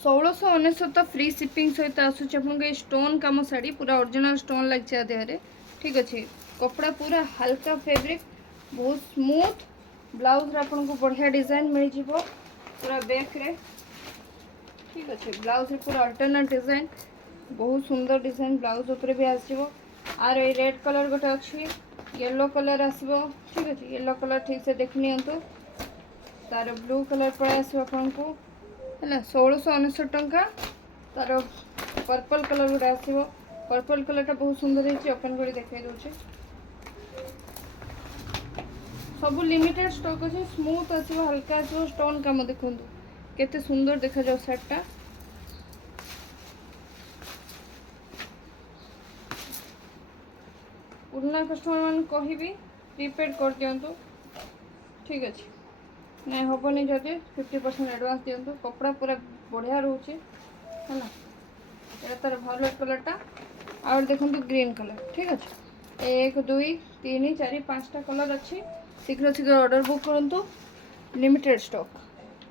1699 free shipping सहित आसूँ आपको stone काम शाड़ी पूरा ओरिजिनल स्टोन लगे देहरे ठीक अच्छे कपड़ा पूरा हल्का फैब्रिक बहुत स्मूथ ब्लाउज आपको बढ़िया डिजाइन मिल जाव पूरा बैक रे ठीक अच्छे ब्लाउज पूरा अल्टरनेट डिजाइन बहुत सुंदर डिजाइन ब्लाउज ऊपर भी आसो आर ये रेड कलर गोटे अच्छी येलो कलर आसो ठीक अच्छे येलो कलर ठीक से देख नियंतु तार ब्लू कलर पड़े आसो आपको है 1699 टंका तार पर्पल कलर गोटे आसो पर्पल कलर बहुत सुंदर है ओपन कर देखा दूचे सब लिमिटेड स्टॉक अच्छे स्मूथ आसो हल्का आसो स्टोन काम देखो केते सुंदर देखा जाओ सेटटा पुराना कस्टमर मान कहि प्रीपेड कर दिंतु ठीक अच्छे नहीं हेनी जदि 50% एडवांस दिंतु कपड़ा पूरा बढ़िया रोचे है ना ये तार भॉयलेट कलरटा और देखो ग्रीन कलर ठीक अच्छे 1 2 3 4 5टा कलर अच्छी शीघ्र शीघ्र ऑर्डर बुक करूँ लिमिटेड स्टॉक।